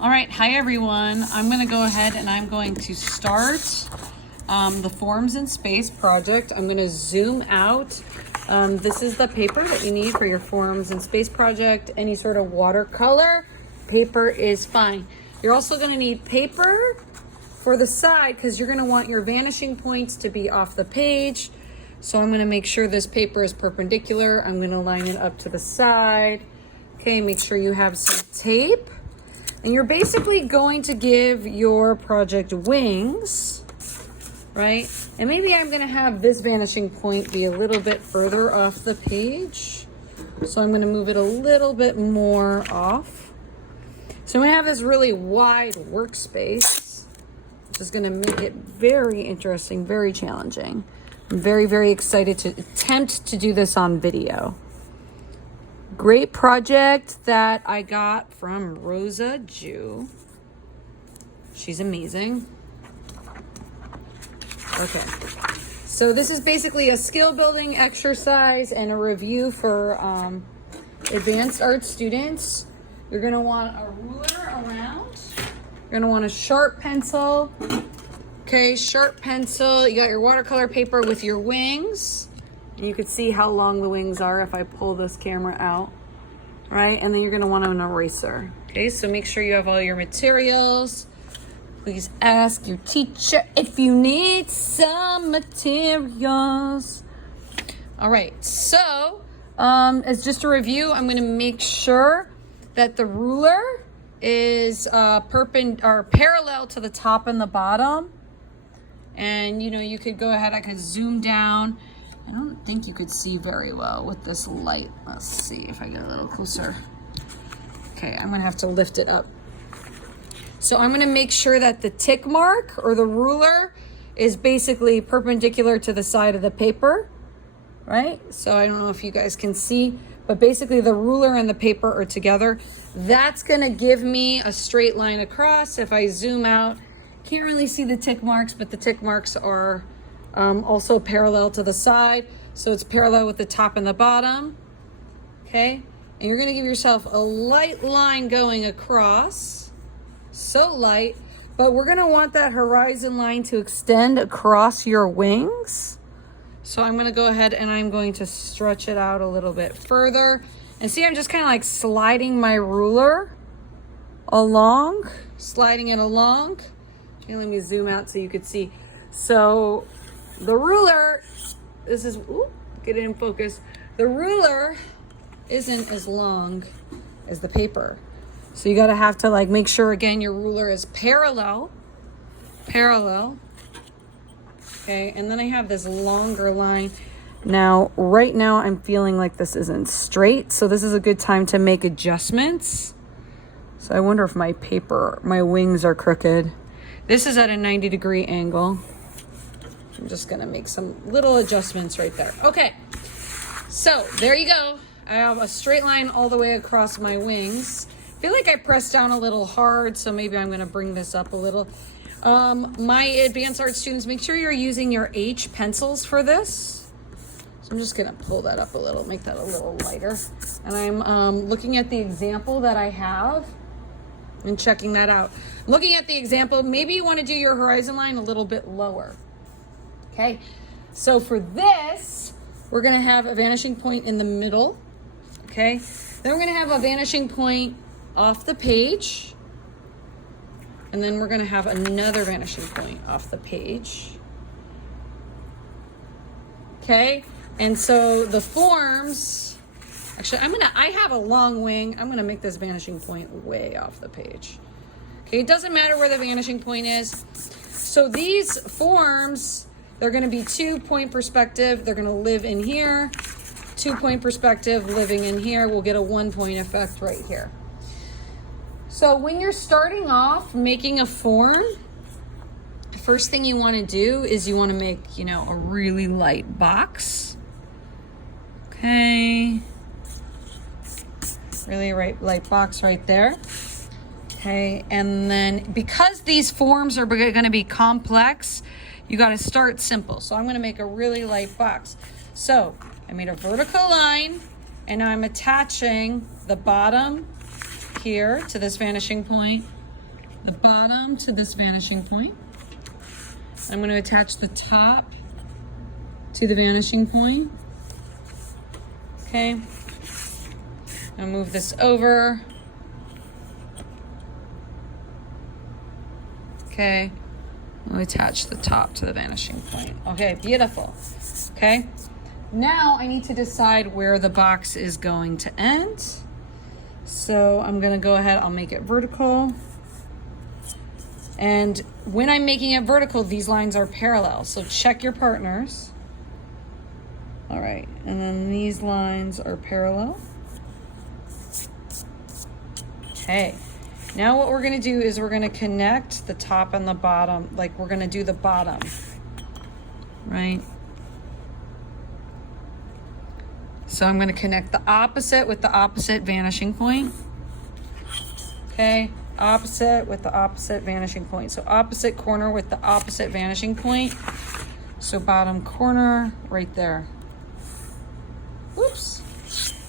All right, hi everyone. I'm gonna go ahead and I'm going to start the Forms in Space project. I'm gonna zoom out. This is the paper that you need for your Forms in Space project. Any sort of watercolor paper is fine. You're also gonna need paper for the side because you're gonna want your vanishing points to be off the page. So I'm gonna make sure this paper is perpendicular. I'm gonna line it up to the side. Okay, make sure you have some tape. And you're basically going to give your project wings, right? And maybe I'm gonna have this vanishing point be a little bit further off the page. So I'm gonna move it a little bit more off. So I'm gonna have this really wide workspace, which is gonna make it very interesting, very challenging. I'm very, very excited to attempt to do this on video. Great project that I got from Rosa Jew. She's amazing. Okay, so this is basically a skill building exercise and a review for advanced art students. You're gonna want a ruler around. You're gonna want a sharp pencil. Okay, sharp pencil. You got your watercolor paper with your wings. And you can see how long the wings are if I pull this camera out, right? And then you're gonna want an eraser. Okay, so make sure you have all your materials. Please ask your teacher if you need some materials. All right, so as just a review, I'm gonna make sure that the ruler is parallel to the top and the bottom. And you know, you could go ahead, I could zoom down. I don't think you could see very well with this light. Let's see if I get a little closer. Okay, I'm gonna have to lift it up. So I'm gonna make sure that the tick mark or the ruler is basically perpendicular to the side of the paper, right? So I don't know if you guys can see, but basically the ruler and the paper are together. That's gonna give me a straight line across. If I zoom out, can't really see the tick marks, but the tick marks are also parallel to the side. So it's parallel with the top and the bottom. Okay, and you're gonna give yourself a light line going across. So light, but we're gonna want that horizon line to extend across your wings. So I'm gonna go ahead and I'm going to stretch it out a little bit further. And see, I'm just kind of like sliding my ruler along, sliding it along. Okay, let me zoom out so you could see. So the ruler, this is, get it in focus. The ruler isn't as long as the paper. So you gotta have to like make sure again, your ruler is parallel. Okay, and then I have this longer line. Now, right now I'm feeling like this isn't straight. So this is a good time to make adjustments. So I wonder if my wings are crooked. This is at a 90-degree angle. I'm just gonna make some little adjustments right there. Okay, so there you go. I have a straight line all the way across my wings. I feel like I pressed down a little hard, so maybe I'm gonna bring this up a little. My advanced art students, make sure you're using your H pencils for this. So I'm just gonna pull that up a little, make that a little lighter. And I'm looking at the example that I have and checking that out. Looking at the example, maybe you wanna do your horizon line a little bit lower. Okay, so for this, we're gonna have a vanishing point in the middle, okay? Then we're gonna have a vanishing point off the page, and then we're gonna have another vanishing point off the page, okay? And so the forms, actually, I have a long wing. I'm gonna make this vanishing point way off the page. Okay, it doesn't matter where the vanishing point is. So these forms, they're gonna be 2-point perspective. They're gonna live in here. 2-point perspective living in here. We'll get a 1-point effect right here. So when you're starting off making a form, the first thing you wanna do is you wanna make, a really light box. Okay. Really light box right there. Okay, and then because these forms are gonna be complex, you gotta start simple. So I'm gonna make a really light box. So I made a vertical line and now I'm attaching the bottom here to this vanishing point the bottom to this vanishing point. I'm going to attach the top to the vanishing point. Okay. I'll move this over. Okay. I'll attach the top to the vanishing point. Okay, beautiful. Okay. Now I need to decide where the box is going to end. So I'm going to go ahead, I'll make it vertical. And when I'm making it vertical, these lines are parallel. So check your partners. All right, and then these lines are parallel. Okay, now what we're gonna do is we're gonna connect the top and the bottom, like we're gonna do the bottom, right? So I'm gonna connect the opposite with the opposite vanishing point. Okay, opposite with the opposite vanishing point. So opposite corner with the opposite vanishing point. So bottom corner right there. Oops.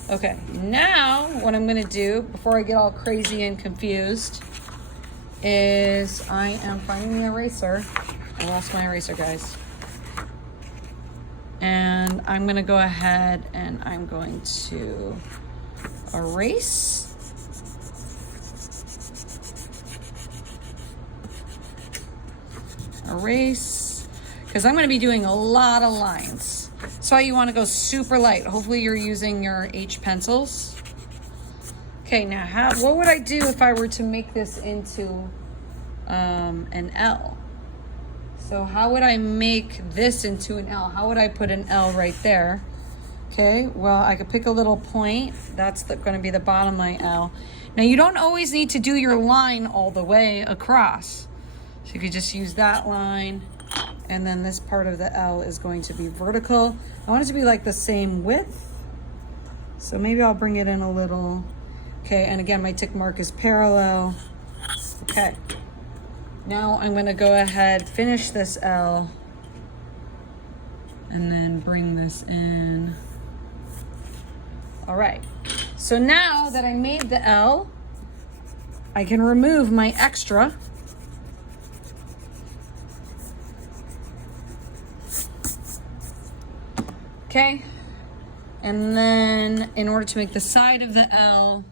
Okay, now what I'm gonna do before I get all crazy and confused is I am finding the eraser. I lost my eraser, guys. And I'm gonna go ahead and I'm going to erase. Erase, because I'm gonna be doing a lot of lines. That's why you want to go super light. Hopefully you're using your H pencils. Okay, now what would I do if I were to make this into an L? So how would I make this into an L? How would I put an L right there? Okay, well, I could pick a little point. That's going to be the bottom line L. Now you don't always need to do your line all the way across. So you could just use that line. And then this part of the L is going to be vertical. I want it to be like the same width. So maybe I'll bring it in a little. Okay, and again, my tick mark is parallel. Okay. Now I'm gonna go ahead, finish this L, and then bring this in. All right. So now that I made the L, I can remove my extra. Okay, and then in order to make the side of the L,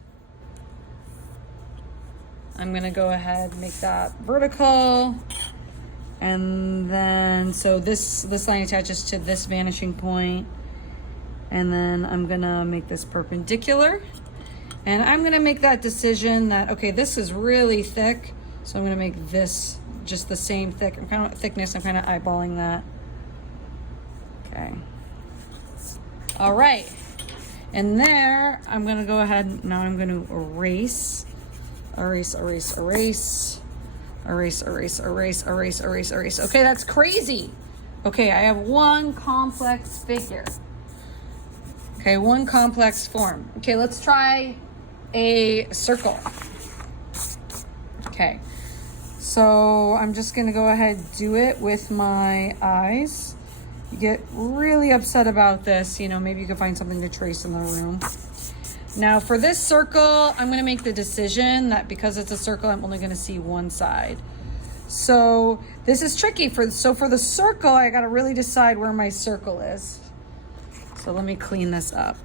I'm gonna go ahead and make that vertical. And then, so this line attaches to this vanishing point. And then I'm gonna make this perpendicular. And I'm gonna make that decision that, okay, this is really thick. So I'm gonna make this just the same thickness. I'm kind of eyeballing that. Okay. All right, and there, I'm gonna go ahead, now I'm gonna erase. Okay, that's crazy. Okay, I have one complex figure. Okay, one complex form. Okay, let's try a circle. Okay, so I'm just gonna go ahead and do it with my eyes. You get really upset about this, you know, maybe you can find something to trace in the room. Now for this circle, I'm gonna make the decision that because it's a circle, I'm only gonna see one side. So this is tricky. So for the circle, I gotta really decide where my circle is. So let me clean this up.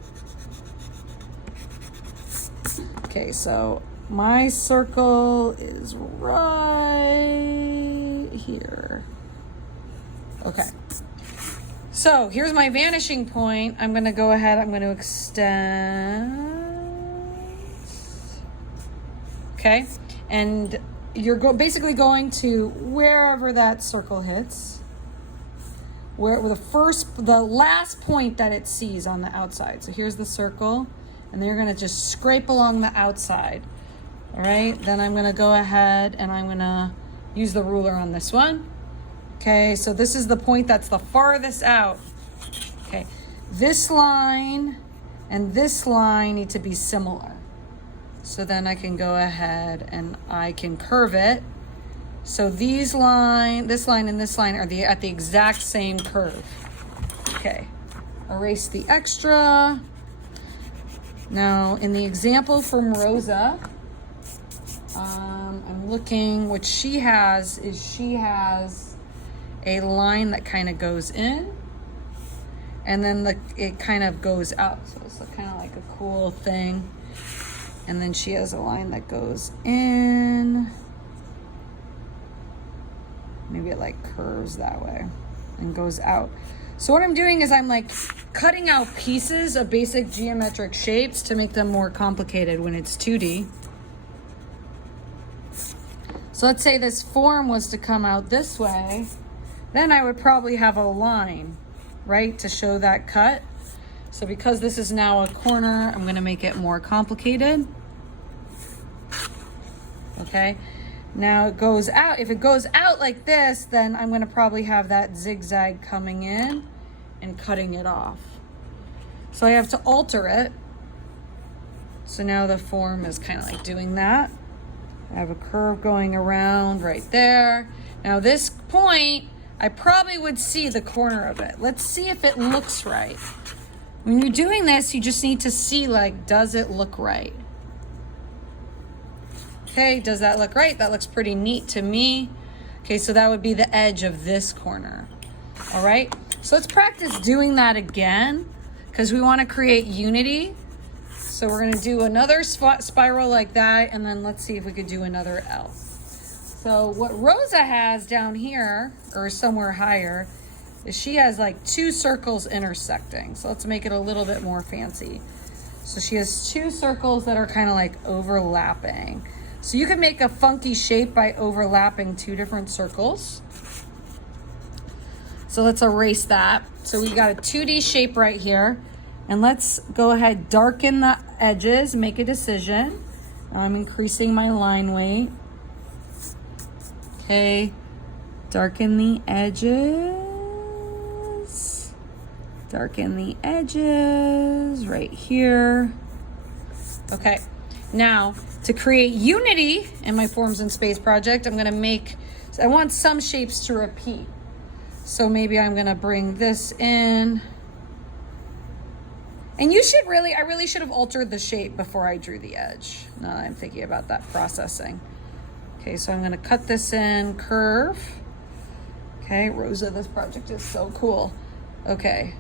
Okay, so my circle is right here. Okay. So here's my vanishing point. I'm gonna go ahead, I'm gonna extend. Okay, and you're basically going to wherever that circle hits, where the last point that it sees on the outside. So here's the circle, and then you're gonna just scrape along the outside. All right, then I'm gonna go ahead and I'm gonna use the ruler on this one. Okay, so this is the point that's the farthest out. Okay, this line and this line need to be similar. So then I can go ahead and I can curve it. So this line and this line are at the exact same curve. Okay, erase the extra. Now in the example from Rosa, I'm looking, what she has a line that kind of goes in, and then it kind of goes out. So it's kind of like a cool thing. And then she has a line that goes in. Maybe it like curves that way and goes out. So what I'm doing is I'm like cutting out pieces of basic geometric shapes to make them more complicated when it's 2D. So let's say this form was to come out this way, then I would probably have a line, right, to show that cut. So because this is now a corner, I'm gonna make it more complicated. Okay, now it goes out. If it goes out like this, then I'm gonna probably have that zigzag coming in and cutting it off. So I have to alter it. So now the form is kind of like doing that. I have a curve going around right there. Now this point, I probably would see the corner of it. Let's see if it looks right. When you're doing this, you just need to see, like, does it look right? Okay, does that look right? That looks pretty neat to me. Okay, so that would be the edge of this corner. All right, so let's practice doing that again because we want to create unity. So we're gonna do another spiral like that, and then let's see if we could do another L. So what Rosa has down here, or somewhere higher, is she has like 2 circles intersecting. So let's make it a little bit more fancy. So she has 2 circles that are kind of like overlapping. So you can make a funky shape by overlapping 2 different circles. So let's erase that. So we got a 2D shape right here. And let's go ahead, darken the edges, make a decision. I'm increasing my line weight. Okay, darken the edges. Darken the edges right here. Okay, now to create unity in my Forms in Space project, I want some shapes to repeat. So maybe I'm gonna bring this in. And I really should have altered the shape before I drew the edge. Now that I'm thinking about that processing. Okay, so I'm gonna cut this in, curve. Okay, Rosa, this project is so cool. Okay,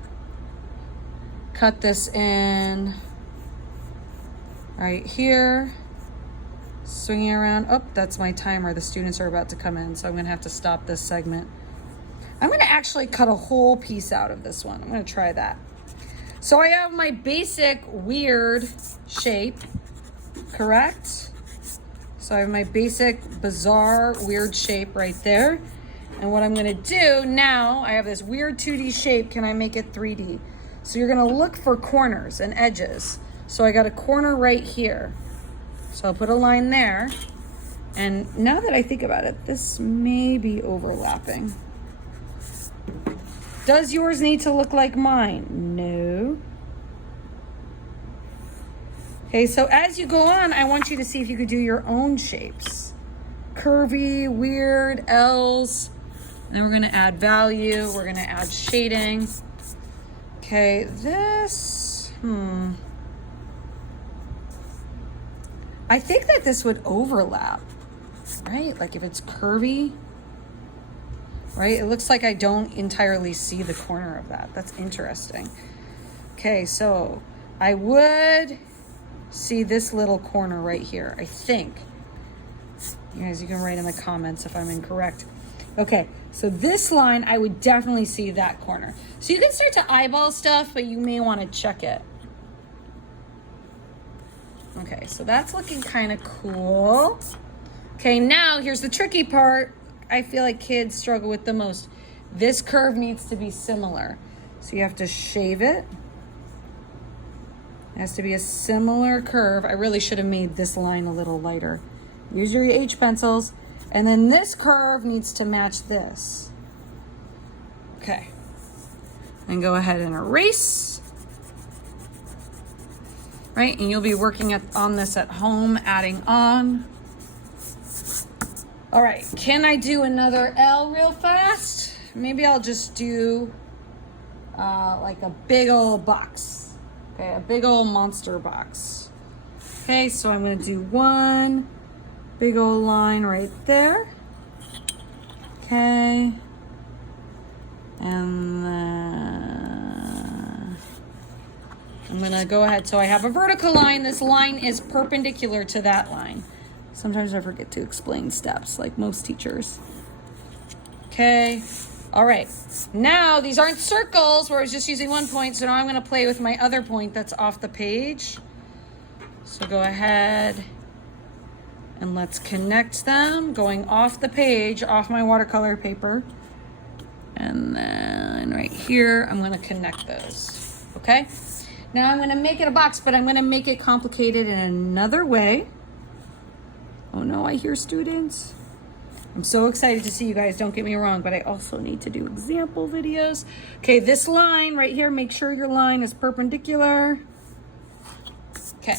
cut this in right here. Swinging around, oh, that's my timer. The students are about to come in, so I'm gonna have to stop this segment. I'm gonna actually cut a whole piece out of this one. I'm gonna try that. So I have my basic weird shape, correct? So I have my basic bizarre weird shape right there. And what I'm gonna do now, I have this weird 2D shape. Can I make it 3D? So you're gonna look for corners and edges. So I got a corner right here. So I'll put a line there. And now that I think about it, this may be overlapping. Does yours need to look like mine? No. Okay, so as you go on, I want you to see if you could do your own shapes. Curvy, weird, L's. And then we're gonna add value. We're gonna add shading. Okay, this, I think that this would overlap, right? Like if it's curvy, right? It looks like I don't entirely see the corner of that. That's interesting. Okay, so I would see this little corner right here, I think. You guys, you can write in the comments if I'm incorrect. Okay, so this line, I would definitely see that corner. So you can start to eyeball stuff, but you may want to check it. Okay, so that's looking kind of cool. Okay, now here's the tricky part. I feel like kids struggle with the most. This curve needs to be similar. So you have to shave it. It has to be a similar curve. I really should have made this line a little lighter. Use your H pencils. And then this curve needs to match this. Okay. And go ahead and erase. Right, and you'll be working on this at home, adding on. All right, can I do another L real fast? Maybe I'll just do like a big old box. Okay, a big old monster box. Okay, so I'm gonna do 1, Big old line right there. Okay. And then I'm gonna go ahead. So I have a vertical line. This line is perpendicular to that line. Sometimes I forget to explain steps like most teachers. Okay. All right. Now these aren't circles where I was just using one point. So now I'm gonna play with my other point that's off the page. So go ahead and let's connect them going off the page, off my watercolor paper. And then right here, I'm gonna connect those, okay? Now I'm gonna make it a box, but I'm gonna make it complicated in another way. Oh no, I hear students. I'm so excited to see you guys, don't get me wrong, but I also need to do example videos. Okay, this line right here, make sure your line is perpendicular. Okay.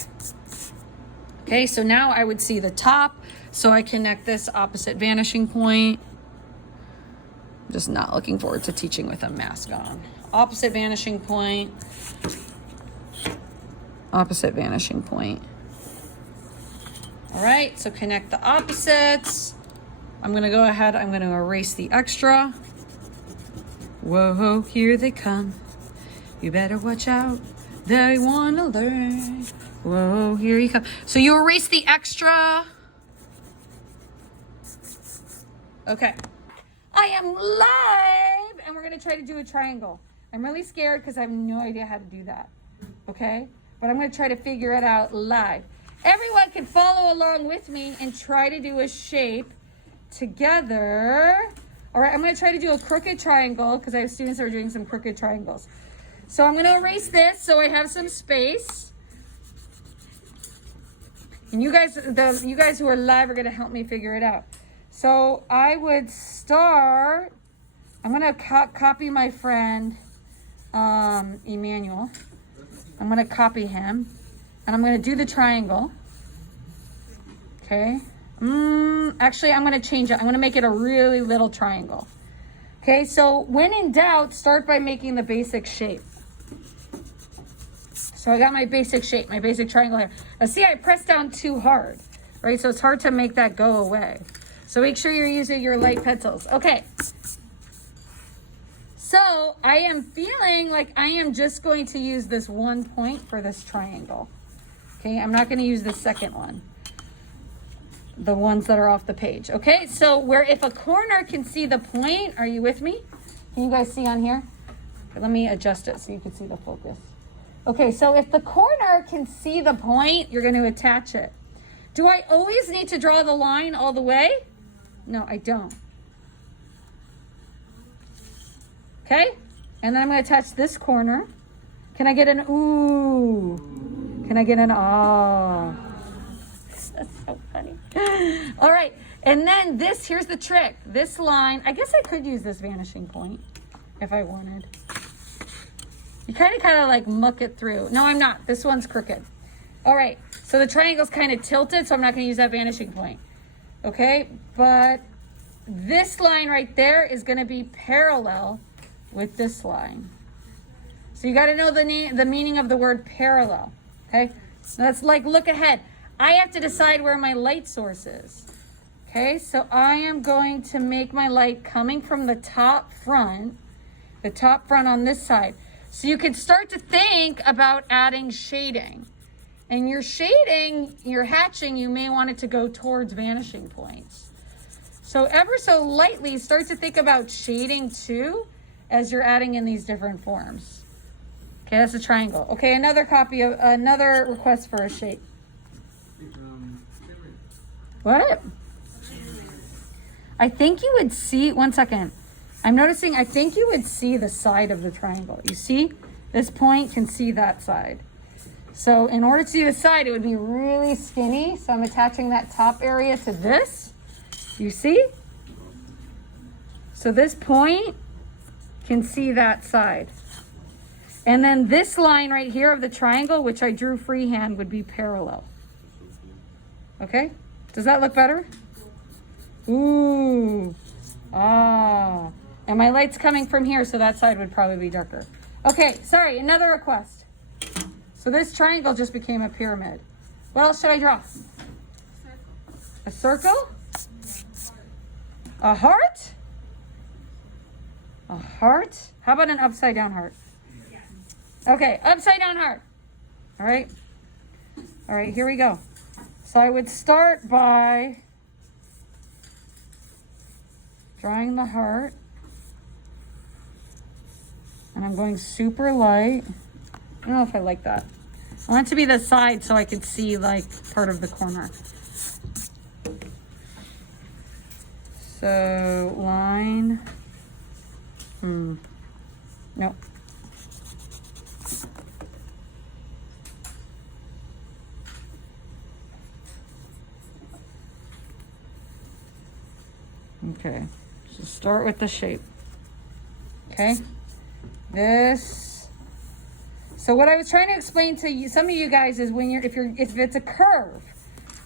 Okay, so now I would see the top, so I connect this opposite vanishing point. I'm just not looking forward to teaching with a mask on. Opposite vanishing point. Opposite vanishing point. All right, so connect the opposites. I'm gonna go ahead, I'm gonna erase the extra. Whoa, here they come. You better watch out, they wanna learn. Whoa, here you come. So you erase the extra. Okay. I am live, and we're gonna try to do a triangle. I'm really scared because I have no idea how to do that, okay? But I'm gonna try to figure it out live. Everyone can follow along with me and try to do a shape together. All right, I'm gonna try to do a crooked triangle because I have students that are doing some crooked triangles. So I'm gonna erase this so I have some space. And you guys who are live are gonna help me figure it out. So I would start, I'm gonna copy my friend, Emmanuel. I'm gonna copy him and I'm gonna do the triangle. Okay. Actually, I'm gonna change it. I'm gonna make it a really little triangle. Okay, so when in doubt, start by making the basic shape. So I got my basic shape, my basic triangle here. Now see, I pressed down too hard, right? So it's hard to make that go away. So make sure you're using your light pencils. Okay. So I am feeling like I am just going to use this one point for this triangle. Okay, I'm not going to use the second one. The ones that are off the page. Okay, so where if a corner can see the point, are you with me? Can you guys see on here? Okay, let me adjust it so you can see the focus. Okay, so if the corner can see the point, you're going to attach it. Do I always need to draw the line all the way? No, I don't. Okay, and then I'm going to attach this corner. Can I get an ooh? Can I get an ah? That's so funny. All right, and then this, here's the trick. This line, I guess I could use this vanishing point if I wanted. You kind of like muck it through. No, I'm not. This one's crooked. All right, so the triangle's kind of tilted, so I'm not going to use that vanishing point. Okay, but this line right there is going to be parallel with this line. So you got to know the meaning of the word parallel. Okay, so that's like look ahead. I have to decide where my light source is. Okay, so I am going to make my light coming from the top front on this side. So you can start to think about adding shading. And your shading, your hatching, you may want it to go towards vanishing points. So ever so lightly, start to think about shading too as you're adding in these different forms. Okay, that's a triangle. Okay, another request for a shape. What? I think you would see, one second. I'm noticing, I think you would see the side of the triangle. You see? This point can see that side. So in order to see the side, it would be really skinny. So I'm attaching that top area to this. You see? So this point can see that side. And then this line right here of the triangle, which I drew freehand, would be parallel. Okay? Does that look better? Ooh. Ah. And my light's coming from here, so that side would probably be darker. Okay, sorry, another request. So this triangle just became a pyramid. What else should I draw? A circle? A heart? A heart? How about an upside down heart? Okay, upside down heart. All right. All right, here we go. So I would start by drawing the heart. And I'm going super light. I don't know if I like that. I want it to be the side so I could see like part of the corner. So line. Nope. Okay, so start with the shape. Okay, this. So what I was trying to explain to you, some of you guys, is when if it's a curve,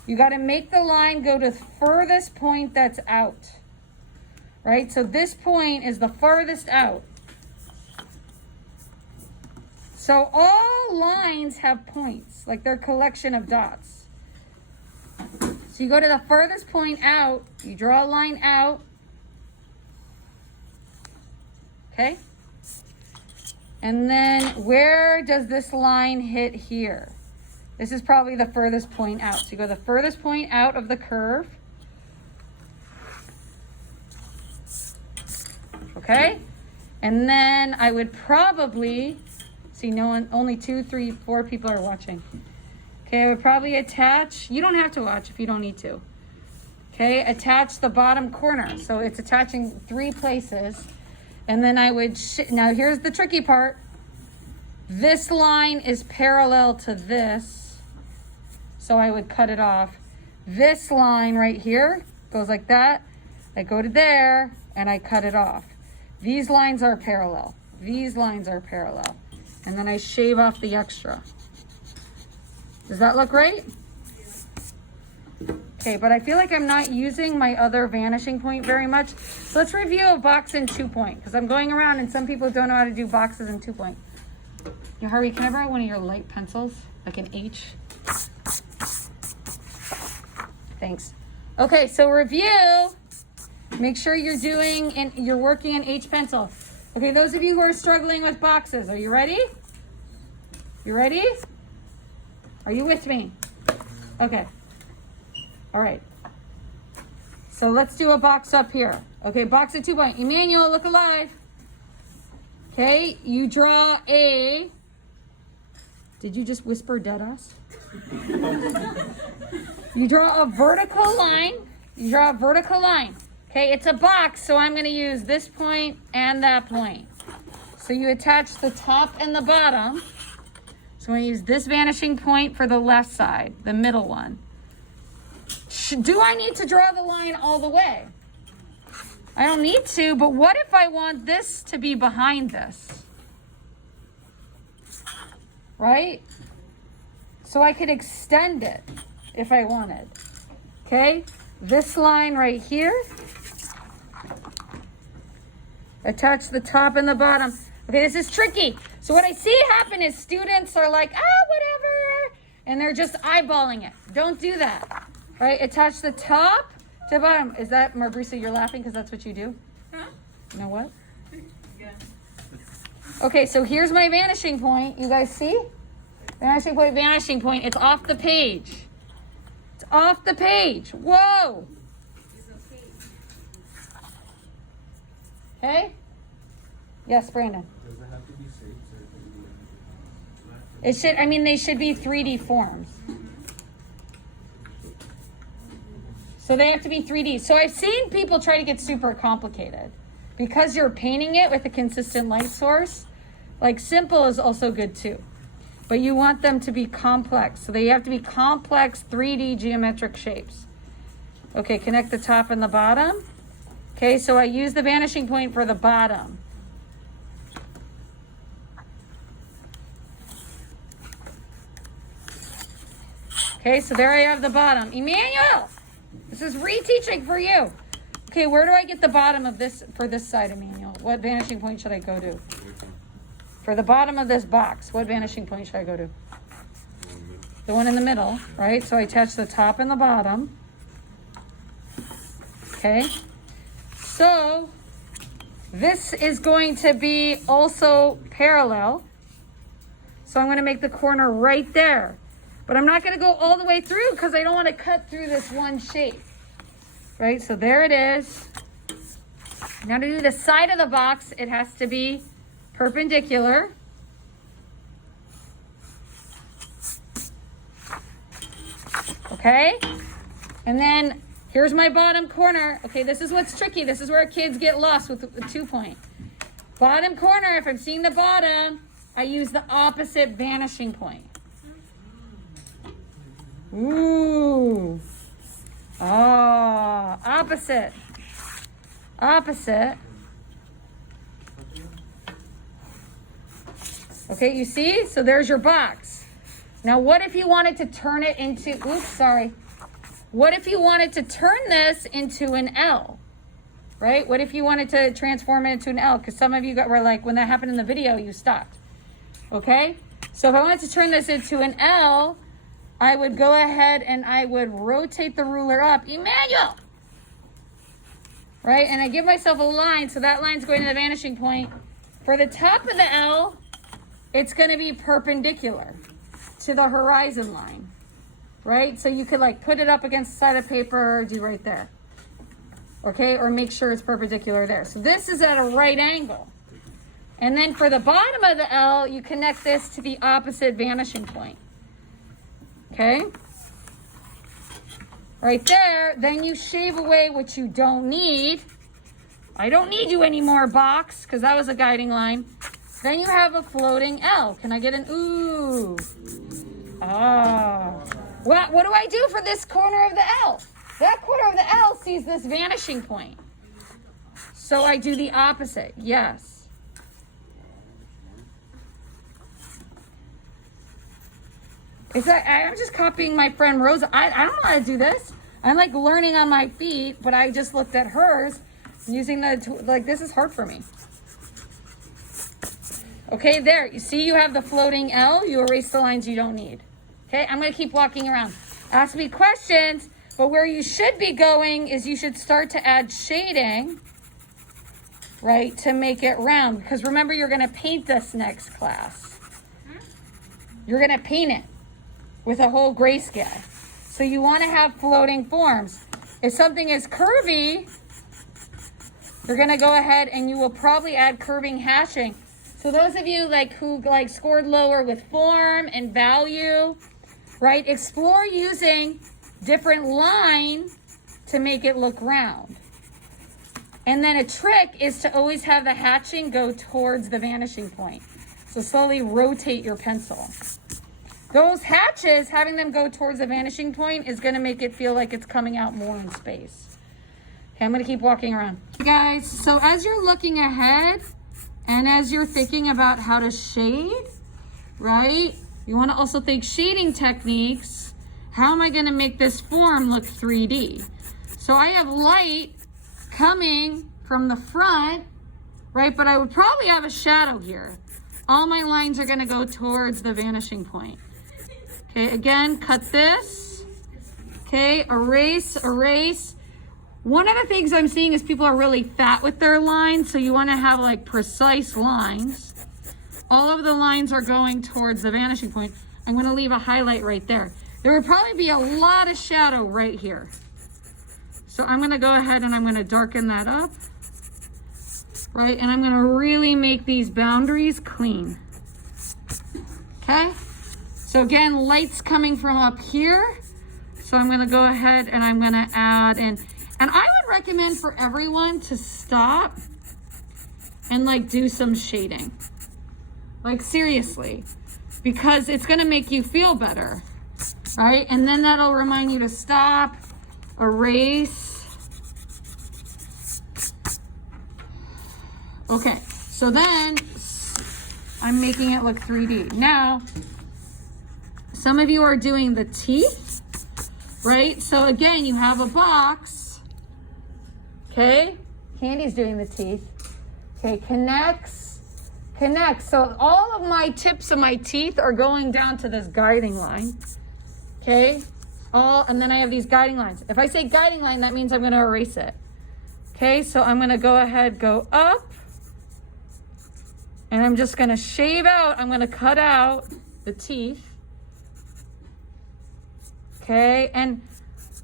you got to make the line go to the furthest point that's out. Right? So this point is the farthest out. So all lines have points, like they're a collection of dots. So you go to the furthest point out, you draw a line out. Okay? And then where does this line hit here? This is probably the furthest point out. So you go the furthest point out of the curve. Okay? And then I would probably, see no one, only 2, 3, 4 people are watching. Okay, I would probably attach, you don't have to watch if you don't need to. Okay, attach the bottom corner. So it's attaching 3 places. And then I would, now here's the tricky part. This line is parallel to this. So I would cut it off. This line right here goes like that. I go to there and I cut it off. These lines are parallel. These lines are parallel. And then I shave off the extra. Does that look right? Okay, but I feel like I'm not using my other vanishing point very much. So let's review a box in 2-point, because I'm going around and some people don't know how to do boxes in 2-point. Yeah, Harvey, can I borrow one of your light pencils? Like an H? Thanks. Okay, so review. Make sure you're working in H pencil. Okay, those of you who are struggling with boxes, are you ready? You ready? Are you with me? Okay. All right. So let's do a box up here. Okay, box at 2-point. Emmanuel, look alive. Okay, you draw a... Did you just whisper dead us? You draw a vertical line. You draw a vertical line. Okay, it's a box, so I'm going to use this point and that point. So you attach the top and the bottom. So I'm going to use this vanishing point for the left side, the middle one. Do I need to draw the line all the way? I don't need to, but what if I want this to be behind this? Right? So I could extend it if I wanted. Okay? This line right here. Attach the top and the bottom. Okay, this is tricky. So what I see happen is students are like, whatever. And they're just eyeballing it. Don't do that. Right? Attach the top to the bottom. Is that, Marbrisa, you're laughing because that's what you do? Huh? You know what? Yeah. Okay, so here's my vanishing point. You guys see? Vanishing point, vanishing point. It's off the page. It's off the page. Whoa. Okay? Yes, Brandon. Does it have to be shapes or it should, they should be 3D forms. So they have to be 3D. So I've seen people try to get super complicated. Because you're painting it with a consistent light source, like simple is also good too. But you want them to be complex. So they have to be complex 3D geometric shapes. Okay, connect the top and the bottom. Okay, so I use the vanishing point for the bottom. Okay, so there I have the bottom. Emmanuel, this is reteaching for you. Okay, where do I get the bottom of this for this side, Emmanuel? What vanishing point should I go to? For the bottom of this box, what vanishing point should I go to? The one in the middle, right? So I attach the top and the bottom. Okay, so this is going to be also parallel. So I'm going to make the corner right there. But I'm not going to go all the way through because I don't want to cut through this one shape. Right, so there it is. Now to do the side of the box, it has to be perpendicular. Okay, and then here's my bottom corner. Okay, this is what's tricky. This is where kids get lost with the 2-point. Bottom corner, if I'm seeing the bottom, I use the opposite vanishing point. Ooh. Oh, opposite. Opposite. Okay, you see? So there's your box. Now, what if you wanted to turn it into, oops, sorry. What if you wanted to turn this into an L, right? What if you wanted to transform it into an L? Because some of you were like, when that happened in the video, you stopped. Okay? So if I wanted to turn this into an L, I would go ahead and I would rotate the ruler up. Emmanuel! Right? And I give myself a line, so that line's going to the vanishing point. For the top of the L, it's going to be perpendicular to the horizon line, right? So you could like put it up against the side of paper or do right there, okay? Or make sure it's perpendicular there. So this is at a right angle. And then for the bottom of the L, you connect this to the opposite vanishing point, okay? Right there, then you shave away what you don't need. I don't need you anymore, box, because that was a guiding line. Then you have a floating L. Can I get an ooh? Oh. What do I do for this corner of the L? That corner of the L sees this vanishing point. So I do the opposite, yes. I'm just copying my friend Rosa. I don't know how to do this. I'm like learning on my feet, but I just looked at hers using this is hard for me. Okay, there, you see you have the floating L, you erase the lines you don't need. Okay, I'm gonna keep walking around. Ask me questions, but where you should be going is you should start to add shading, right, to make it round. Because remember, you're gonna paint this next class. You're gonna paint it with a whole grayscale. So you wanna have floating forms. If something is curvy, you're gonna go ahead and you will probably add curving hashing. So those of you who scored lower with form and value, right? Explore using different line to make it look round. And then a trick is to always have the hatching go towards the vanishing point. So slowly rotate your pencil. Those hatches, having them go towards the vanishing point is gonna make it feel like it's coming out more in space. Okay, I'm gonna keep walking around. Hey guys, so as you're looking ahead, and as you're thinking about how to shade, right? You want to also think shading techniques. How am I going to make this form look 3D? So I have light coming from the front, right? But I would probably have a shadow here. All my lines are going to go towards the vanishing point. Okay, again, cut this. Okay, erase, erase. One of the things I'm seeing is people are really fat with their lines, so you want to have like precise lines. All of the lines are going towards the vanishing point. I'm going to leave a highlight right there. There would probably be a lot of shadow right here. So I'm going to go ahead and I'm going to darken that up, right? And I'm going to really make these boundaries clean. Okay? So again, light's coming from up here. So I'm going to go ahead and I'm going to add in. And I would recommend for everyone to stop and like do some shading. Like seriously, because it's gonna make you feel better, right? And then that'll remind you to stop, erase. Okay, so then I'm making it look 3D. Now, some of you are doing the teeth, right? So again, you have a box. Okay, Candy's doing the teeth. Okay, connects. So all of my tips of my teeth are going down to this guiding line. Okay, and then I have these guiding lines. If I say guiding line, that means I'm going to erase it. Okay, so I'm gonna go ahead, go up, and I'm just gonna shave out, I'm gonna cut out the teeth. Okay, and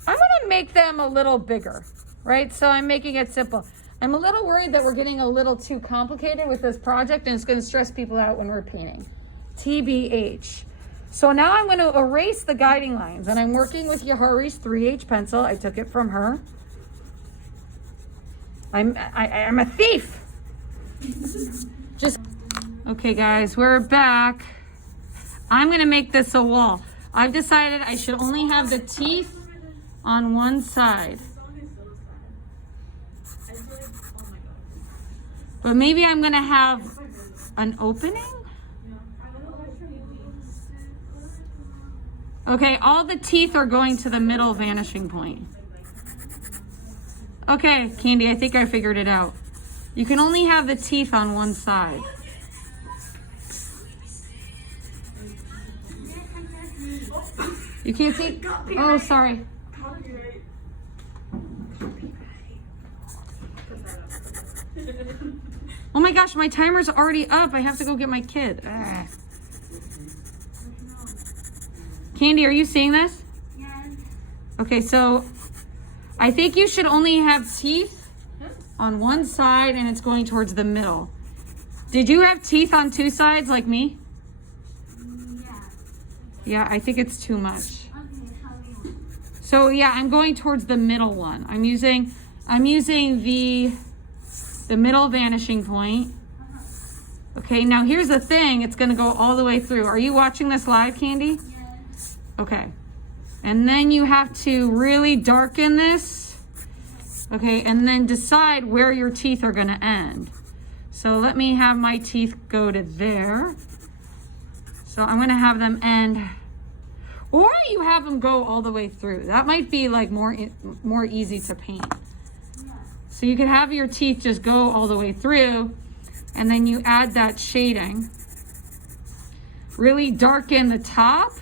I'm gonna make them a little bigger, right? So I'm making it simple. I'm a little worried that we're getting a little too complicated with this project and it's gonna stress people out when we're painting. TBH. So now I'm gonna erase the guiding lines, and I'm working with Yahari's 3H pencil. I took it from her. I'm a thief. Okay guys, we're back. I'm gonna make this a wall. I've decided I should only have the teeth on one side. But maybe I'm gonna have an opening? Okay, all the teeth are going to the middle vanishing point. Okay, Candy, I think I figured it out. You can only have the teeth on one side. You can't see? Oh, sorry. Oh my gosh, my timer's already up. I have to go get my kid. Ugh. Candy, are you seeing this? Yes. Okay, so I think you should only have teeth on one side and it's going towards the middle. Did you have teeth on two sides like me? Yeah. Yeah, I think it's too much. Okay, so yeah, I'm going towards the middle one. I'm using the middle vanishing point. Okay, now here's the thing. It's gonna go all the way through. Are you watching this live, Candy? Yes. Okay. And then you have to really darken this. Okay, and then decide where your teeth are gonna end. So let me have my teeth go to there. So I'm gonna have them end, or you have them go all the way through. That might be like more easy to paint. So you could have your teeth just go all the way through, and then you add that shading. Really darken the top,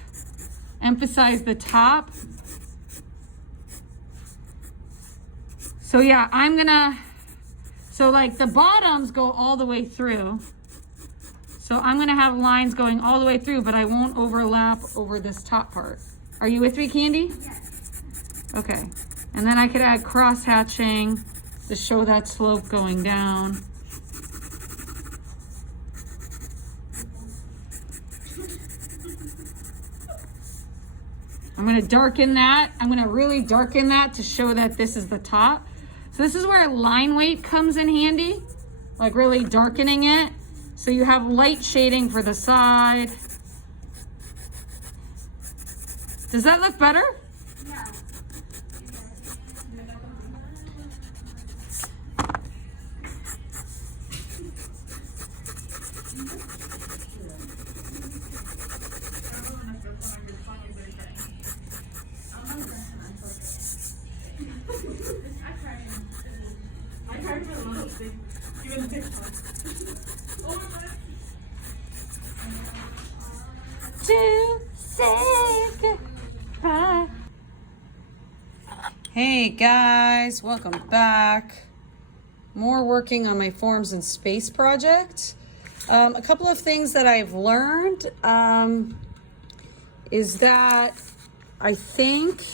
emphasize the top. So yeah, so like the bottoms go all the way through. So I'm gonna have lines going all the way through, but I won't overlap over this top part. Are you with me, Candy? Yes. Okay, and then I could add cross hatching to show that slope going down. I'm gonna darken that. I'm gonna really darken that to show that this is the top. So this is where line weight comes in handy, like really darkening it. So you have light shading for the side. Does that look better? Yeah. To say goodbye. Hey guys, welcome back. More working on my forms and space project. A couple of things that I've learned is that I think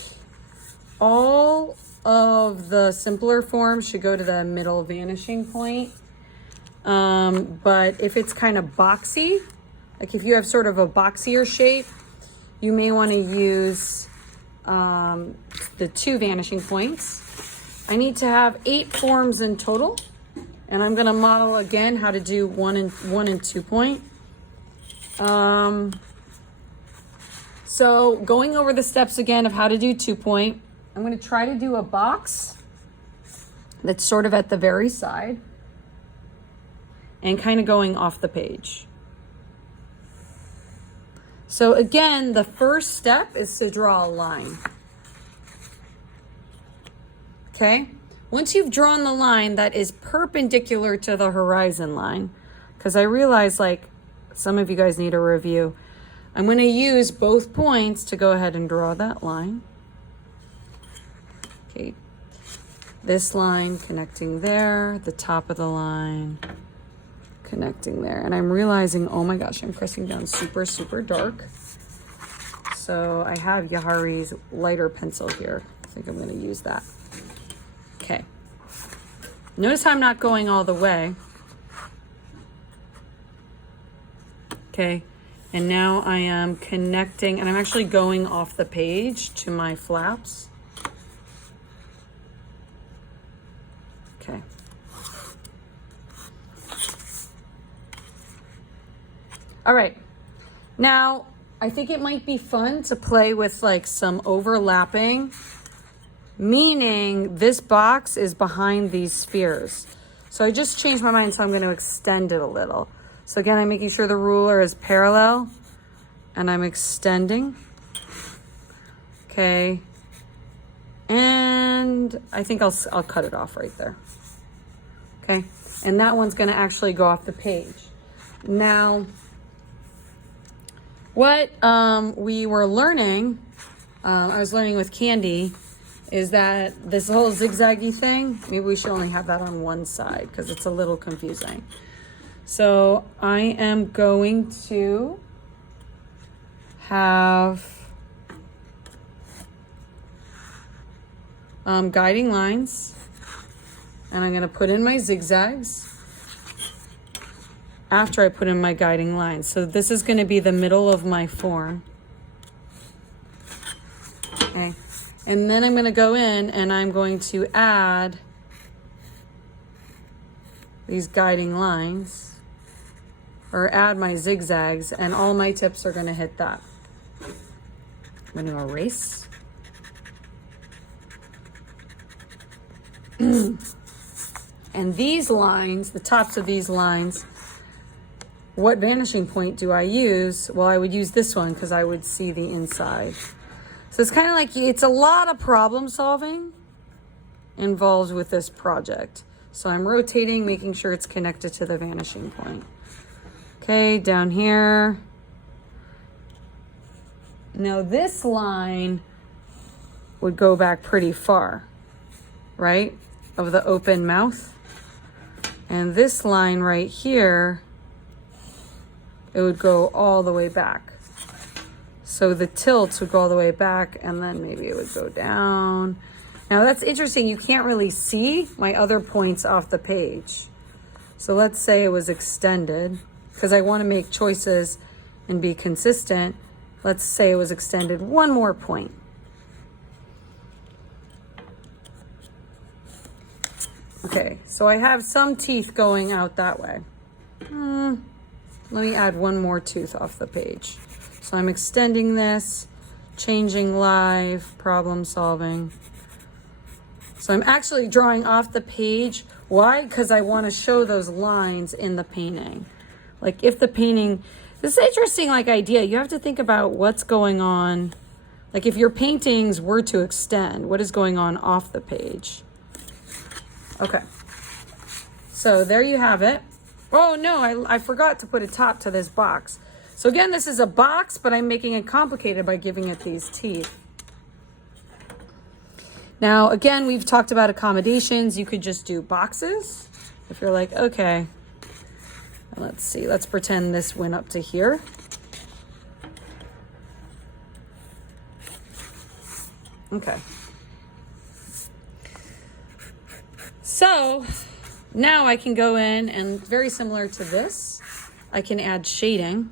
all of the simpler forms should go to the middle vanishing point. But if it's kind of boxy, like if you have sort of a boxier shape, you may want to use the 2 vanishing points. I need to have 8 forms in total, and I'm going to model again how to do 1 and 2 point. So going over the steps again of how to do 2 point, I'm going to try to do a box that's sort of at the very side and kind of going off the page. So again, the first step is to draw a line. Okay? Once you've drawn the line that is perpendicular to the horizon line, because I realize like some of you guys need a review, I'm going to use both points to go ahead and draw that line. Okay. This line connecting there, the top of the line connecting there. And I'm realizing, oh my gosh, I'm pressing down super, super dark. So I have Yahari's lighter pencil here. I think I'm gonna use that. Okay. Notice how I'm not going all the way. Okay. And now I am connecting, and I'm actually going off the page to my flaps. Okay. All right. Now, I think it might be fun to play with like some overlapping, meaning this box is behind these spheres. So I just changed my mind, so I'm going to extend it a little. So again, I'm making sure the ruler is parallel and I'm extending. Okay. And I think I'll cut it off right there. Okay. And that one's going to actually go off the page. Now, what we were learning, I was learning with Candy, is that this whole zigzaggy thing, maybe we should only have that on one side because it's a little confusing. So I am going to have guiding lines, and I'm going to put in my zigzags after I put in my guiding lines. So this is going to be the middle of my form. Okay. And then I'm going to go in and I'm going to add these guiding lines, or add my zigzags, and all my tips are going to hit that. I'm going to erase. And these lines, the tops of these lines, what vanishing point do I use? Well, I would use this one because I would see the inside. So it's kind of like, it's a lot of problem solving involved with this project. So I'm rotating, making sure it's connected to the vanishing point. Okay, down here. Now this line would go back pretty far, right? Of the open mouth. And this line right here, it would go all the way back. So the tilts would go all the way back, and then maybe it would go down. Now that's interesting. You can't really see my other points off the page. So let's say it was extended, because I want to make choices and be consistent. Let's say it was extended one more point. Okay, so I have some teeth going out that way. Let me add one more tooth off the page. So I'm extending this, changing live, problem solving. So I'm actually drawing off the page. Why? Because I want to show those lines in the painting. Like if the painting, this is an interesting like idea. You have to think about what's going on. Like if your paintings were to extend, what is going on off the page? Okay. So there you have it. Oh no, I forgot to put a top to this box. So again, this is a box, but I'm making it complicated by giving it these teeth. Now, again, we've talked about accommodations. You could just do boxes. If you're like, okay, let's see, let's pretend this went up to here. Okay. So now I can go in and very similar to this, I can add shading.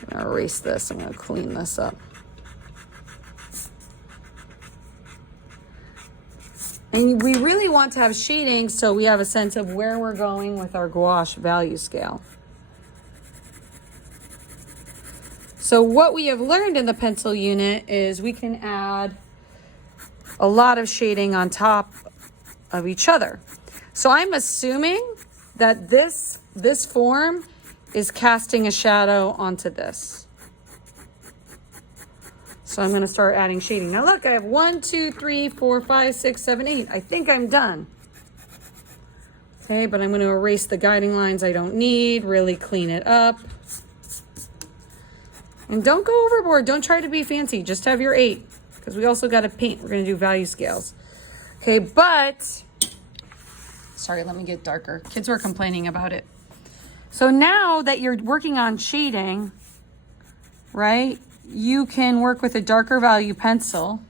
I'm gonna erase this, I'm gonna clean this up. And we really want to have shading so we have a sense of where we're going with our gouache value scale. So what we have learned in the pencil unit is we can add a lot of shading on top of each other. So I'm assuming that this form is casting a shadow onto this. So I'm going to start adding shading. Now look, I have 1, 2, 3, 4, 5, 6, 7, 8. I think I'm done. Okay, but I'm going to erase the guiding lines I don't need, really clean it up. And don't go overboard. Don't try to be fancy. Just have your 8. because we also got to paint. We're going to do value scales. Okay, but, sorry, let me get darker. Kids were complaining about it. So now that you're working on shading, right, you can work with a darker value pencil.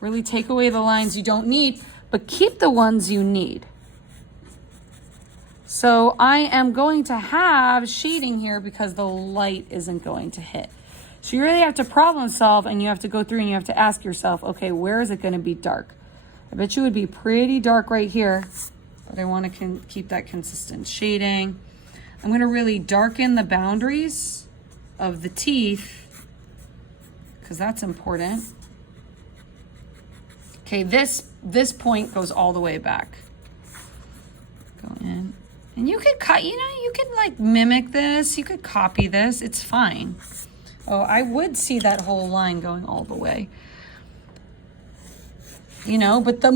Really take away the lines you don't need, but keep the ones you need. So I am going to have shading here because the light isn't going to hit. So you really have to problem solve, and you have to go through and you have to ask yourself, okay, where is it going to be dark? I bet you it would be pretty dark right here, but I want to keep that consistent shading. I'm going to really darken the boundaries of the teeth because that's important. Okay, this point goes all the way back. Go in. And you could cut, you could like mimic this. You could copy this. It's fine. Oh, I would see that whole line going all the way. But the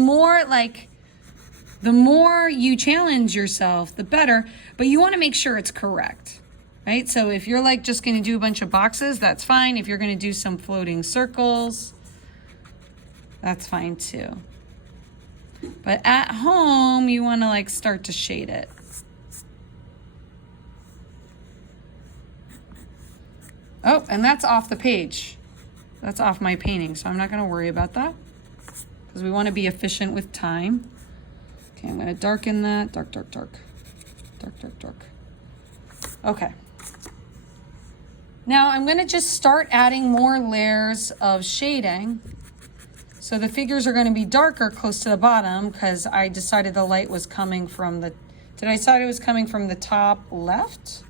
more you challenge yourself, the better. But you want to make sure it's correct, right? So if you're like just going to do a bunch of boxes, that's fine. If you're going to do some floating circles, that's fine too. But at home, you want to like start to shade it. Oh, and that's off the page. That's off my painting, so I'm not going to worry about that because we want to be efficient with time. Okay, I'm going to darken that. Dark, dark, dark. Dark, dark, dark. Okay. Now I'm going to just start adding more layers of shading. So the figures are going to be darker close to the bottom because I decided the light was coming from the... Did I decide it was coming from the top left?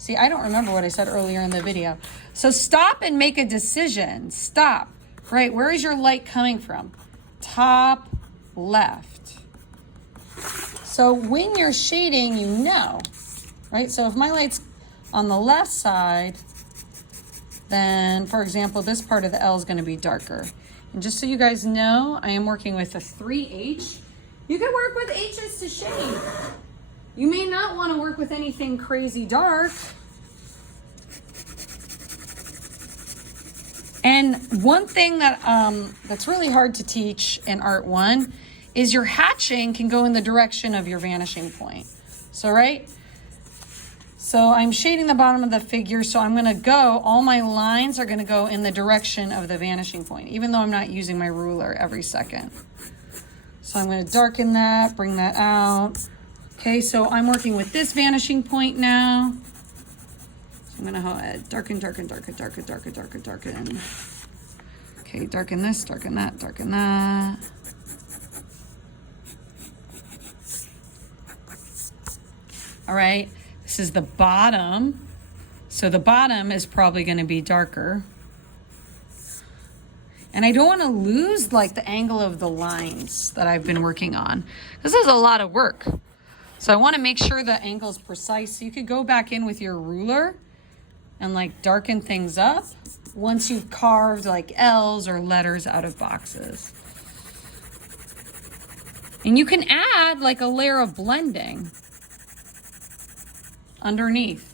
See, I don't remember what I said earlier in the video. So stop and make a decision. Stop. Right, where is your light coming from? Top left. So when you're shading, right? So if my light's on the left side, then, for example, this part of the L is going to be darker. And just so you guys know, I am working with a 3H. You can work with H's to shade. You may not want to work with anything crazy dark. And one thing that that's really hard to teach in Art 1 is your hatching can go in the direction of your vanishing point. So, right? So I'm shading the bottom of the figure, so I'm going to all my lines are going to go in the direction of the vanishing point, even though I'm not using my ruler every second. So I'm going to darken that, bring that out. Okay, so I'm working with this vanishing point now. So I'm going to darken, darken, darken, darken, darken, darken, darken. Okay, darken this, darken that, darken that. All right, this is the bottom. So the bottom is probably going to be darker. And I don't want to lose like the angle of the lines that I've been working on. This is a lot of work. So I want to make sure the angle is precise. So you could go back in with your ruler and like darken things up once you've carved like L's or letters out of boxes. And you can add like a layer of blending underneath.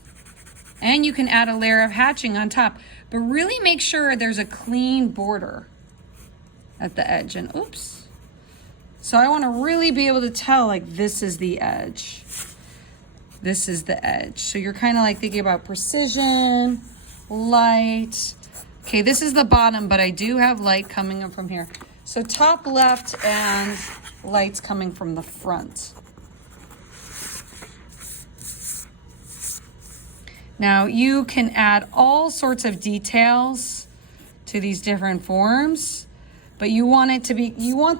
And you can add a layer of hatching on top. But really make sure there's a clean border at the edge. And oops. So I want to really be able to tell like this is the edge. This is the edge. So you're kind of like thinking about precision, light. Okay, this is the bottom, but I do have light coming in from here. So top left and light's coming from the front. Now you can add all sorts of details to these different forms, but you want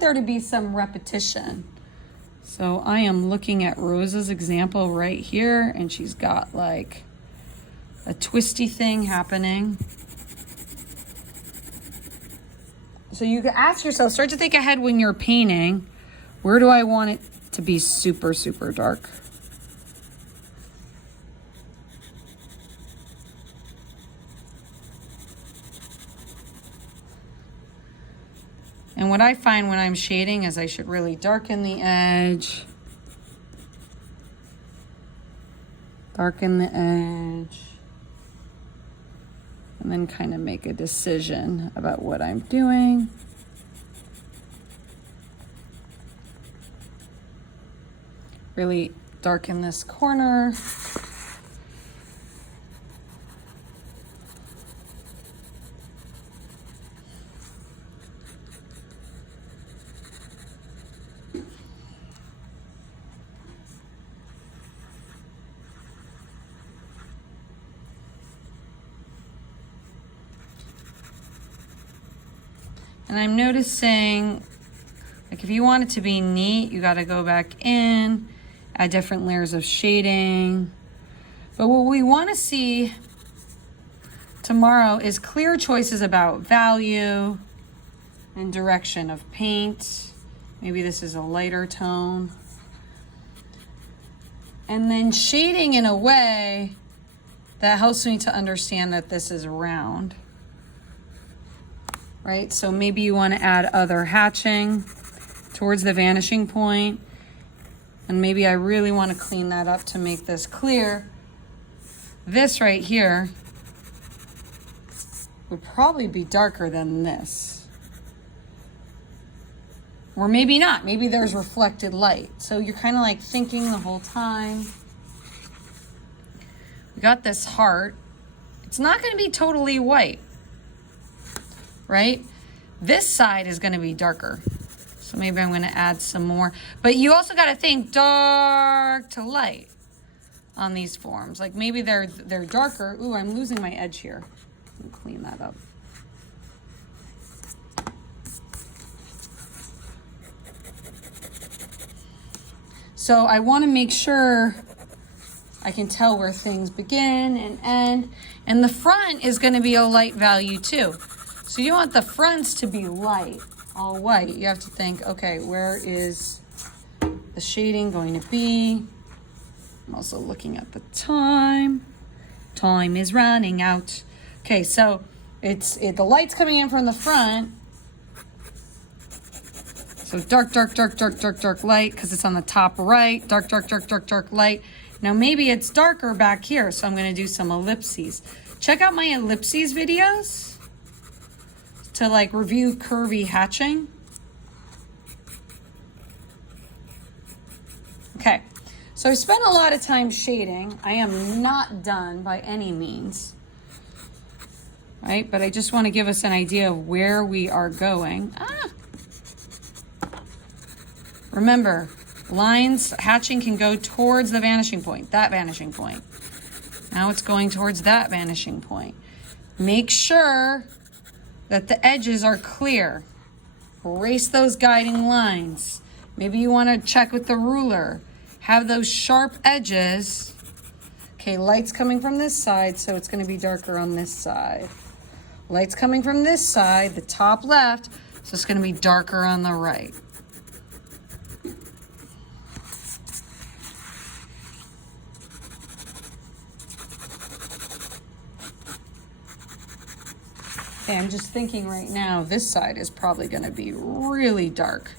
there to be some repetition. So I am looking at Rosa's example right here, and she's got like a twisty thing happening. So you can ask yourself, start to think ahead when you're painting, where do I want it to be super, super dark? And what I find when I'm shading is I should really darken the edge. Darken the edge. and then kind of make a decision about what I'm doing. Really darken this corner. And I'm noticing, like if you want it to be neat, you got to go back in, add different layers of shading. But what we want to see tomorrow is clear choices about value and direction of paint. Maybe this is a lighter tone. And then shading in a way that helps me to understand that this is round. Right? So maybe you want to add other hatching towards the vanishing point. And maybe I really want to clean that up to make this clear. This right here would probably be darker than this. Or maybe not. Maybe there's reflected light. So you're kind of like thinking the whole time. We got this heart. It's not going to be totally white. Right? This side is going to be darker. So maybe I'm going to add some more. But you also got to think dark to light on these forms. Like maybe they're darker. Ooh, I'm losing my edge here. Let me clean that up. So I want to make sure I can tell where things begin and end. And the front is going to be a light value too. So you want the fronts to be light, all white. You have to think, okay, where is the shading going to be? I'm also looking at the time. Time is running out. Okay, so the light's coming in from the front. So dark, dark, dark, dark, dark, dark light because it's on the top right. Dark, dark, dark, dark, dark light. Now maybe it's darker back here, so I'm going to do some ellipses. Check out my ellipses videos to like review curvy hatching. Okay, so I spent a lot of time shading. I am not done by any means, right? But I just want to give us an idea of where we are going. Remember, lines, hatching can go towards the vanishing point, that vanishing point. Now it's going towards that vanishing point. Make sure that the edges are clear. Erase those guiding lines. Maybe you want to check with the ruler. Have those sharp edges. Okay, light's coming from this side, so it's going to be darker on this side. Light's coming from this side, the top left, so it's going to be darker on the right. Okay, I'm just thinking right now, this side is probably going to be really dark.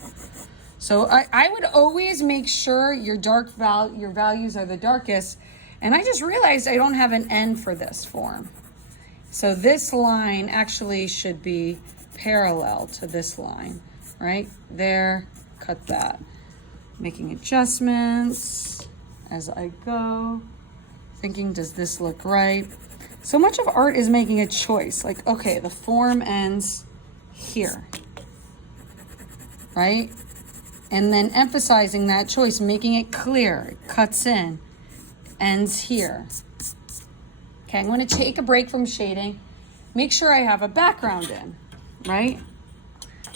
So I would always make sure your your values are the darkest. And I just realized I don't have an end for this form. So this line actually should be parallel to this line, right? There, cut that. Making adjustments as I go. Thinking, does this look right? So much of art is making a choice. Like, okay, the form ends here, right? And then emphasizing that choice, making it clear. It cuts in, ends here. Okay, I'm going to take a break from shading. Make sure I have a background in, right?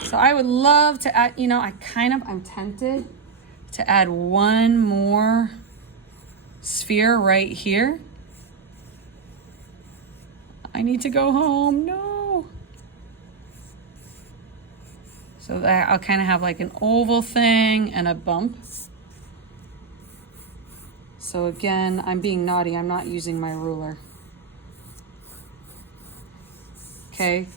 So I would love to add, I'm tempted to add one more sphere right here. I need to go home. No. So that I'll kind of have like an oval thing and a bump. So again, I'm being naughty. I'm not using my ruler. Okay.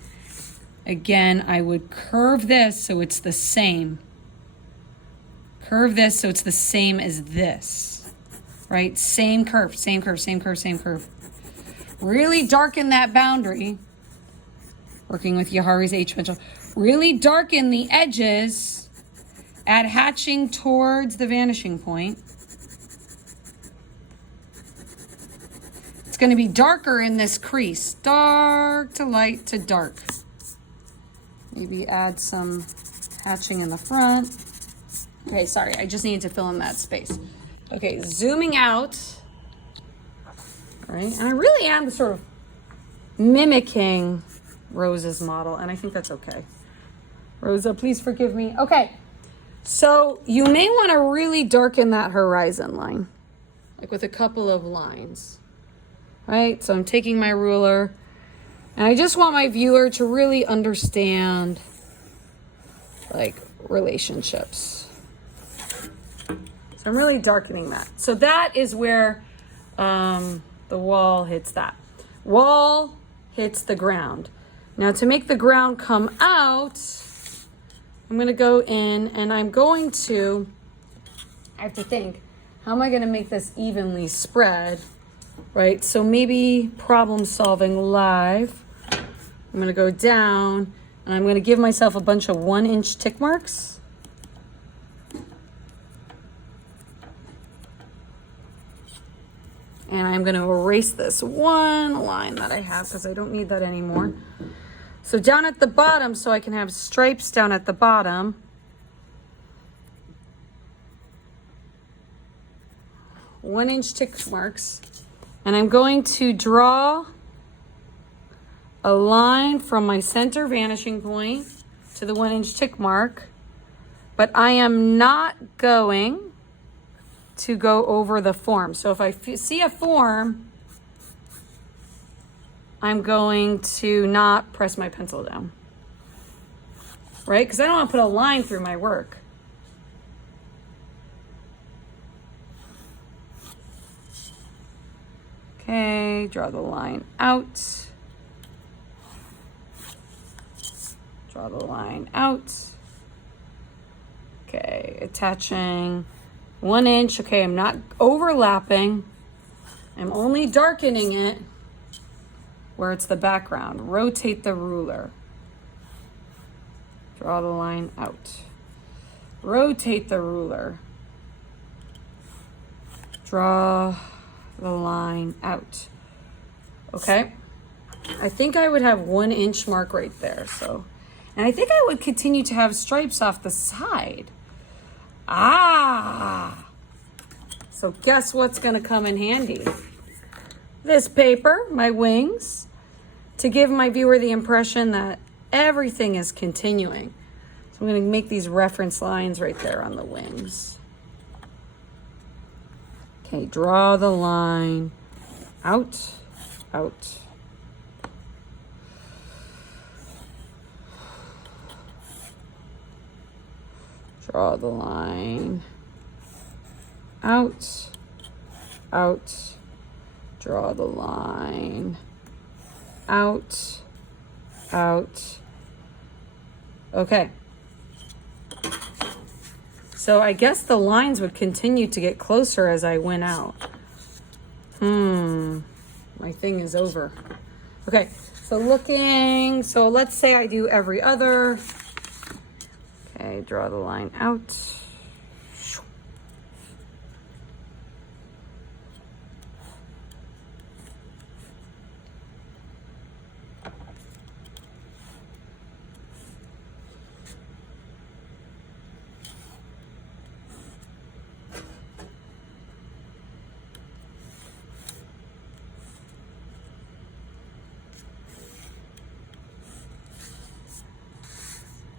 Again, I would curve this so it's the same. Curve this so it's the same as this. Right? Same curve, same curve, same curve, same curve. Really darken that boundary. Working with Yahari's H pencil. Really darken the edges at hatching towards the vanishing point. It's going to be darker in this crease. Dark to light to dark. Maybe add some hatching in the front. Okay, sorry, I just needed to fill in that space. Okay, zooming out. All right, and I really am sort of mimicking Rosa's model, and I think that's okay. Rosa, please forgive me. Okay, so you may want to really darken that horizon line, like with a couple of lines, right? So I'm taking my ruler, and I just want my viewer to really understand, like, relationships. So I'm really darkening that. So that is where the wall hits that. Wall hits the ground. Now to make the ground come out, I'm going to go in and I'm going to, I have to think, how am I going to make this evenly spread, right? So maybe problem solving live. I'm going to go down and I'm going to give myself a bunch of 1-inch tick marks. And I'm going to erase this one line that I have because I don't need that anymore. So down at the bottom, so I can have stripes down at the bottom. One-inch tick marks. And I'm going to draw a line from my center vanishing point to the 1-inch tick mark. But I am not going to go over the form. So if I see a form, I'm going to not press my pencil down, right? Because I don't want to put a line through my work. Okay, draw the line out. Draw the line out. Okay, attaching 1 inch. Okay, I'm not overlapping. I'm only darkening it where it's the background. Rotate the ruler. Draw the line out. Rotate the ruler. Draw the line out. Okay. I think I would have 1 inch mark right there. So, and I think I would continue to have stripes off the side. Ah, so guess what's going to come in handy? This paper, my wings, to give my viewer the impression that everything is continuing. So I'm going to make these reference lines right there on the wings. Okay, draw the line out, out. Draw the line out, out. Draw the line out, out. Okay. So I guess the lines would continue to get closer as I went out. My thing is over. Okay, so let's say I do every other. Okay, draw the line out.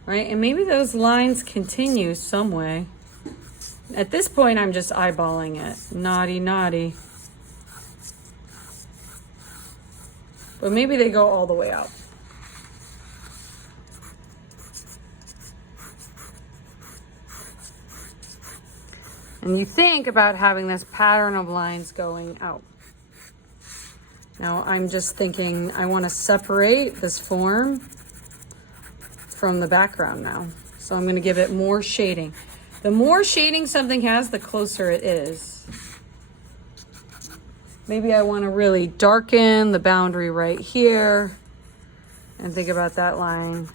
Right, and maybe those lines continue some way. At this point, I'm just eyeballing it. Naughty, naughty. But maybe they go all the way out. And you think about having this pattern of lines going out. Now, I'm just thinking I want to separate this form from the background now. So I'm going to give it more shading. The more shading something has, the closer it is. Maybe I want to really darken the boundary right here. And think about that line.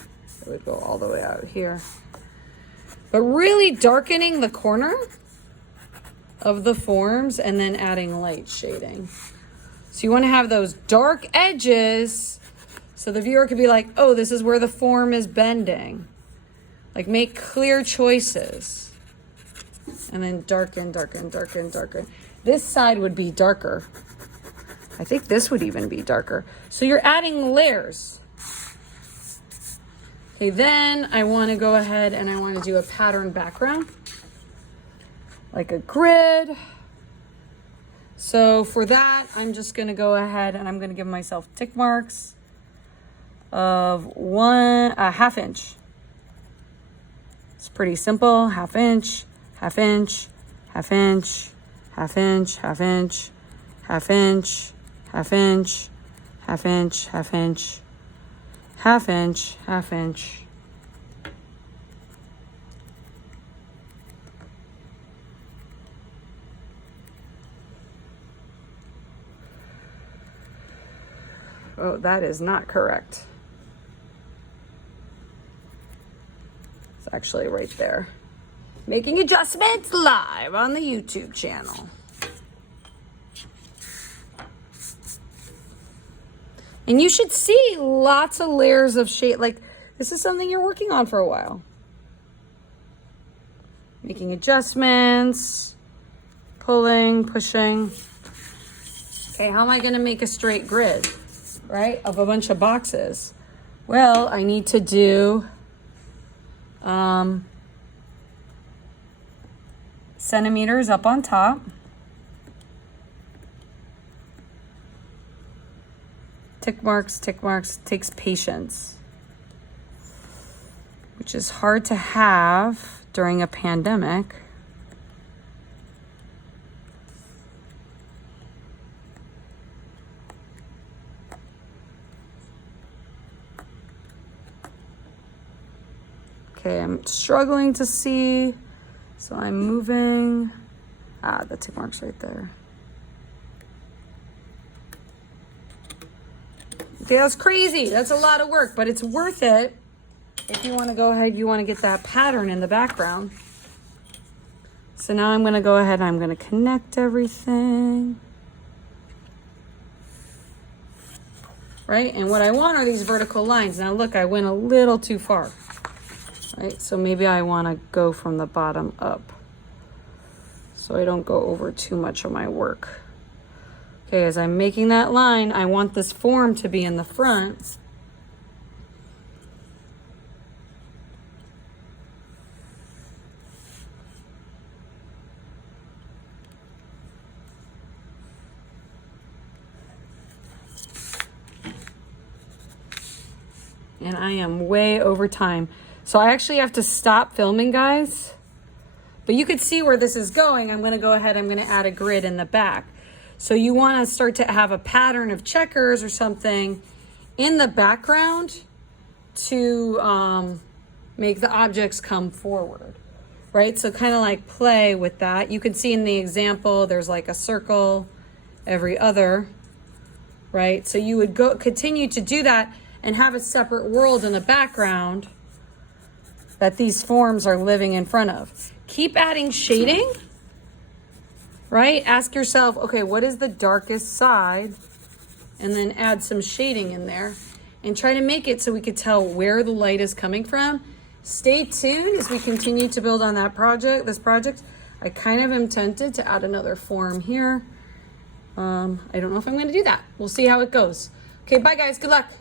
It would go all the way out here. But really darkening the corner of the forms and then adding light shading. So you want to have those dark edges so the viewer could be like, oh, this is where the form is bending. Like make clear choices. And then darken, darken, darken, darken. This side would be darker. I think this would even be darker. So you're adding layers. Okay, then I want to go ahead and I want to do a pattern background. Like a grid. So for that, I'm just going to go ahead and I'm going to give myself tick marks of a half inch. It's pretty simple. Half inch, half inch, half inch, half inch, half inch, half inch, half inch, half inch, half inch, half inch, half inch. Oh, that is not correct. It's actually right there. Making adjustments live on the YouTube channel. And you should see lots of layers of shade. Like this is something you're working on for a while. Making adjustments, pulling, pushing. Okay, how am I gonna make a straight grid, right, of a bunch of boxes? Well, I need to do centimeters up on top. Tick marks takes patience, which is hard to have during a pandemic. Okay, I'm struggling to see, so I'm moving. The tick mark's right there. Okay, that's crazy. That's a lot of work, but it's worth it if you want to go ahead, you want to get that pattern in the background. So now I'm going to go ahead and I'm going to connect everything. Right? And what I want are these vertical lines. Now look, I went a little too far. Right? So maybe I want to go from the bottom up so I don't go over too much of my work. Okay, as I'm making that line, I want this form to be in the front. And I am way over time. So I actually have to stop filming, guys. But you could see where this is going. I'm going to go ahead, I'm going to add a grid in the back. So you want to start to have a pattern of checkers or something in the background to make the objects come forward, right? So kind of like play with that. You can see in the example, there's like a circle every other, right? So you would continue to do that and have a separate world in the background that these forms are living in front of. Keep adding shading, right? Ask yourself, okay, what is the darkest side? And then add some shading in there and try to make it so we could tell where the light is coming from. Stay tuned as we continue to build on that project, this project. I kind of am tempted to add another form here. I don't know if I'm going to do that. We'll see how it goes. Okay, bye guys, good luck.